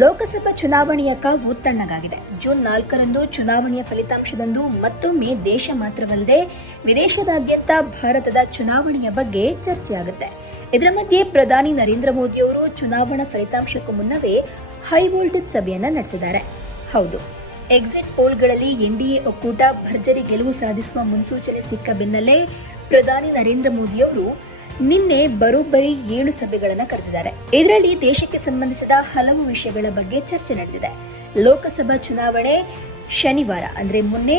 ಲೋಕಸಭಾ ಚುನಾವಣೆಯ ಕಾವು ತಣ್ಣಗಾಗಿದೆ. ಜೂನ್ 4ರಂದು ಚುನಾವಣೆಯ ಫಲಿತಾಂಶದಂದು ಮತ್ತೊಮ್ಮೆ ದೇಶ ಮಾತ್ರವಲ್ಲದೆ ವಿದೇಶದಾದ್ಯಂತ ಭಾರತದ ಚುನಾವಣೆಯ ಬಗ್ಗೆ ಚರ್ಚೆಯಾಗುತ್ತೆ. ಇದರ ಮಧ್ಯೆ ಪ್ರಧಾನಿ ನರೇಂದ್ರ ಮೋದಿ ಅವರು ಚುನಾವಣಾ ಫಲಿತಾಂಶಕ್ಕೂ ಮುನ್ನವೇ ಹೈ ವೋಲ್ಟೇಜ್ ಸಭೆಯನ್ನ ನಡೆಸಿದ್ದಾರೆ. ಹೌದು, ಎಕ್ಸಿಟ್ ಪೋಲ್ಗಳಲ್ಲಿ ಎನ್ಡಿಎ ಒಕ್ಕೂಟ ಭರ್ಜರಿ ಗೆಲುವು ಸಾಧಿಸುವ ಮುನ್ಸೂಚನೆ ಸಿಕ್ಕ ಬೆನ್ನಲ್ಲೇ ಪ್ರಧಾನಿ ನರೇಂದ್ರ ಮೋದಿ ಅವರು ನಿನ್ನೆ ಬರೋಬ್ಬರಿ 7 ಸಭೆಗಳನ್ನು ಕರೆದಿದ್ದಾರೆ. ಇದರಲ್ಲಿ ದೇಶಕ್ಕೆ ಸಂಬಂಧಿಸಿದ ಹಲವು ವಿಷಯಗಳ ಬಗ್ಗೆ ಚರ್ಚೆ ನಡೆದಿದೆ. ಲೋಕಸಭಾ ಚುನಾವಣೆ ಶನಿವಾರ ಅಂದ್ರೆ ಮೊನ್ನೆ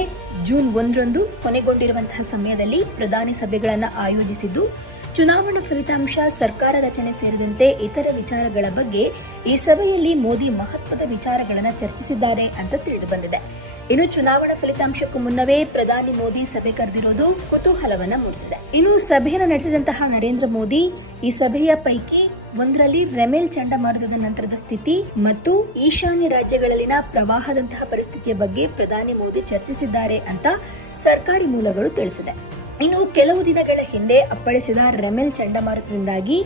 ಜೂನ್ 1ರಂದು ಕೊನೆಗೊಂಡಿರುವಂತಹ ಸಮಯದಲ್ಲಿ ಪ್ರಧಾನಿ ಸಭೆಗಳನ್ನು ಆಯೋಜಿಸಿದ್ದು, ಚುನಾವಣಾ ಫಲಿತಾಂಶ, ಸರ್ಕಾರ ರಚನೆ ಸೇರಿದಂತೆ ಇತರ ವಿಚಾರಗಳ ಬಗ್ಗೆ ಈ ಸಭೆಯಲ್ಲಿ ಮೋದಿ ಮಹತ್ವದ ವಿಚಾರಗಳನ್ನು ಚರ್ಚಿಸಿದ್ದಾರೆ ಅಂತ ತಿಳಿದು ಬಂದಿದೆ. ಇನ್ನು ಚುನಾವಣಾ ಫಲಿತಾಂಶಕ್ಕೂ ಮುನ್ನವೇ ಪ್ರಧಾನಿ ಮೋದಿ ಸಭೆ ಕರೆದಿರೋದು ಕುತೂಹಲವನ್ನ ಮೂಡಿಸಿದೆ. ಇನ್ನು ಸಭೆಯನ್ನು ನಡೆಸಿದಂತಹ ನರೇಂದ್ರ ಮೋದಿ ಈ ಸಭೆಯ ಪೈಕಿ ಒಂದರಲ್ಲಿ ರೆಮೆಲ್ ಚಂಡಮಾರುತದ ನಂತರದ ಸ್ಥಿತಿ ಮತ್ತು ಈಶಾನ್ಯ ರಾಜ್ಯಗಳಲ್ಲಿನ ಪ್ರವಾಹದಂತಹ ಪರಿಸ್ಥಿತಿಯ ಬಗ್ಗೆ ಪ್ರಧಾನಿ ಮೋದಿ ಚರ್ಚಿಸಿದ್ದಾರೆ ಅಂತ ಸರ್ಕಾರಿ ಮೂಲಗಳು ತಿಳಿಸಿದೆ. ಇನ್ನು ಕೆಲವು ದಿನಗಳ ಹಿಂದೆ ಅಪ್ಪಳಿಸಿದ ರೆಮೆಲ್ ಚಂಡಮಾರುತದಿಂದಾಗಿ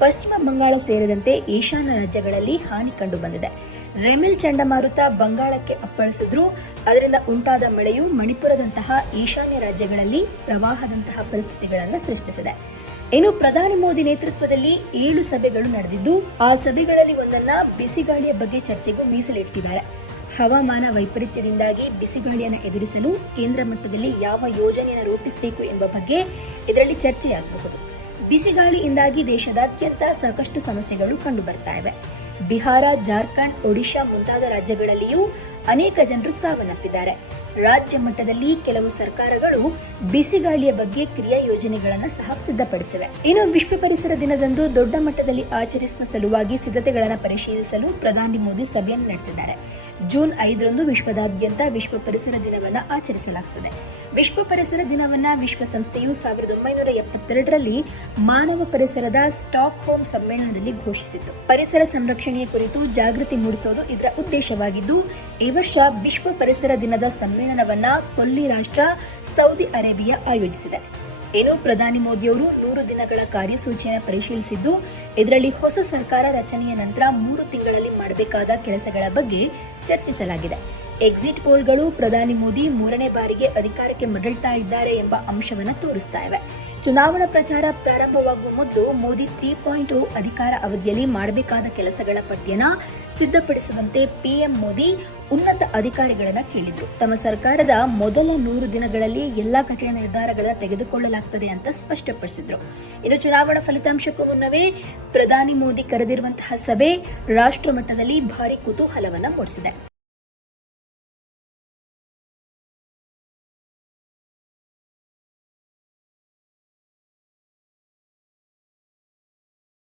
ಪಶ್ಚಿಮ ಬಂಗಾಳ ಸೇರಿದಂತೆ ಈಶಾನ್ಯ ರಾಜ್ಯಗಳಲ್ಲಿ ಹಾನಿ ಕಂಡು ಬಂದಿದೆ. ರೆಮೆಲ್ ಚಂಡಮಾರುತ ಬಂಗಾಳಕ್ಕೆ ಅಪ್ಪಳಿಸಿದ್ರೂ ಅದರಿಂದ ಉಂಟಾದ ಮಳೆಯು ಮಣಿಪುರದಂತಹ ಈಶಾನ್ಯ ರಾಜ್ಯಗಳಲ್ಲಿ ಪ್ರವಾಹದಂತಹ ಪರಿಸ್ಥಿತಿಗಳನ್ನು ಸೃಷ್ಟಿಸಿದೆ. ಇನ್ನು ಪ್ರಧಾನಿ ಮೋದಿ ನೇತೃತ್ವದಲ್ಲಿ 7 ಸಭೆಗಳು ನಡೆದಿದ್ದು, ಆ ಸಭೆಗಳಲ್ಲಿ ಒಂದನ್ನ ಬಿಸಿಗಾಳಿಯ ಬಗ್ಗೆ ಚರ್ಚೆಗೂ ಮೀಸಲಿಟ್ಟಿದ್ದಾರೆ. ಹವಾಮಾನ ವೈಪರೀತ್ಯದಿಂದಾಗಿ ಬಿಸಿಗಾಳಿಯನ್ನು ಎದುರಿಸಲು ಕೇಂದ್ರ ಮಟ್ಟದಲ್ಲಿ ಯಾವ ಯೋಜನೆಯನ್ನು ರೂಪಿಸಬೇಕು ಎಂಬ ಬಗ್ಗೆ ಇದರಲ್ಲಿ ಚರ್ಚೆಯಾಗಬಹುದು. ಬಿಸಿಗಾಳಿಯಿಂದಾಗಿ ದೇಶದಾದ್ಯಂತ ಸಾಕಷ್ಟು ಸಮಸ್ಯೆಗಳು ಕಂಡು ಬರ್ತಾ ಇವೆ. ಬಿಹಾರ, ಜಾರ್ಖಂಡ್, ಒಡಿಶಾ ಮುಂತಾದ ರಾಜ್ಯಗಳಲ್ಲಿಯೂ ಅನೇಕ ಜನರು ಸಾವನ್ನಪ್ಪಿದ್ದಾರೆ. ರಾಜ್ಯ ಮಟ್ಟದಲ್ಲಿ ಕೆಲವು ಸರ್ಕಾರಗಳು ಬಿಸಿಗಾಳಿಯ ಬಗ್ಗೆ ಕ್ರಿಯಾ ಯೋಜನೆಗಳನ್ನು ಸಹ ಸಿದ್ಧಪಡಿಸಿವೆ. ಇನ್ನು ವಿಶ್ವ ಪರಿಸರ ದಿನದಂದು ದೊಡ್ಡ ಮಟ್ಟದಲ್ಲಿ ಆಚರಿಸುವ ಸಲುವಾಗಿ ಸಿದ್ಧತೆಗಳನ್ನು ಪರಿಶೀಲಿಸಲು ಪ್ರಧಾನಿ ಮೋದಿ ಸಭೆಯನ್ನು ನಡೆಸಿದ್ದಾರೆ. ಜೂನ್ 5ರಂದು ವಿಶ್ವದಾದ್ಯಂತ ವಿಶ್ವ ಪರಿಸರ ದಿನವನ್ನು ಆಚರಿಸಲಾಗುತ್ತದೆ. ವಿಶ್ವ ಪರಿಸರ ದಿನವನ್ನ ವಿಶ್ವಸಂಸ್ಥೆಯು 1972ರಲ್ಲಿ ಮಾನವ ಪರಿಸರದ ಸ್ಟಾಕ್ ಹೋಮ್ ಸಮ್ಮೇಳನದಲ್ಲಿ ಘೋಷಿಸಿತ್ತು. ಪರಿಸರ ಸಂರಕ್ಷಣೆಯ ಕುರಿತು ಜಾಗೃತಿ ಮೂಡಿಸುವುದು ಇದರ ಉದ್ದೇಶವಾಗಿದ್ದು, ಈ ವರ್ಷ ವಿಶ್ವ ಪರಿಸರ ದಿನದ ಸಮ್ಮೇಳನವನ್ನ ಕೊಲ್ಲಿ ರಾಷ್ಟ್ರ ಸೌದಿ ಅರೇಬಿಯಾ ಆಯೋಜಿಸಿದೆ. ಇನ್ನು ಪ್ರಧಾನಿ ಮೋದಿಯವರು 100 ದಿನಗಳ ಕಾರ್ಯಸೂಚಿಯನ್ನು ಪರಿಶೀಲಿಸಿದ್ದು, ಇದರಲ್ಲಿ ಹೊಸ ಸರ್ಕಾರ ರಚನೆಯ ನಂತರ 3 ತಿಂಗಳಲ್ಲಿ ಮಾಡಬೇಕಾದ ಕೆಲಸಗಳ ಬಗ್ಗೆ ಚರ್ಚಿಸಲಾಗಿದೆ. ಎಕ್ಸಿಟ್ ಪೋಲ್ಗಳು ಪ್ರಧಾನಿ ಮೋದಿ 3ನೇ ಬಾರಿಗೆ ಅಧಿಕಾರಕ್ಕೆ ಮರಳ್ತಾ ಇದ್ದಾರೆ ಎಂಬ ಅಂಶವನ್ನು ತೋರಿಸ್ತಾ ಇವೆ. ಚುನಾವಣಾ ಪ್ರಚಾರ ಪ್ರಾರಂಭವಾಗುವ ಮೊದಲು ಮೋದಿ 3.0 ಅಧಿಕಾರ ಅವಧಿಯಲ್ಲಿ ಮಾಡಬೇಕಾದ ಕೆಲಸಗಳ ಪಟ್ಟಿಯನ್ನು ಸಿದ್ಧಪಡಿಸುವಂತೆ ಪಿಎಂ ಮೋದಿ ಉನ್ನತ ಅಧಿಕಾರಿಗಳನ್ನ ಕೇಳಿದ್ರು. ತಮ್ಮ ಸರ್ಕಾರದ ಮೊದಲ 100 ದಿನಗಳಲ್ಲಿ ಎಲ್ಲಾ ಕಠಿಣ ನಿರ್ಧಾರಗಳನ್ನು ತೆಗೆದುಕೊಳ್ಳಲಾಗುತ್ತದೆ ಅಂತ ಸ್ಪಷ್ಟಪಡಿಸಿದ್ರು. ಇನ್ನು ಚುನಾವಣಾ ಫಲಿತಾಂಶಕ್ಕೂ ಮುನ್ನವೇ ಪ್ರಧಾನಿ ಮೋದಿ ಕರೆದಿರುವಂತಹ ಸಭೆ ರಾಷ್ಟ್ರ ಮಟ್ಟದಲ್ಲಿ ಭಾರಿ ಕುತೂಹಲವನ್ನ ಮೂಡಿಸಿದೆ.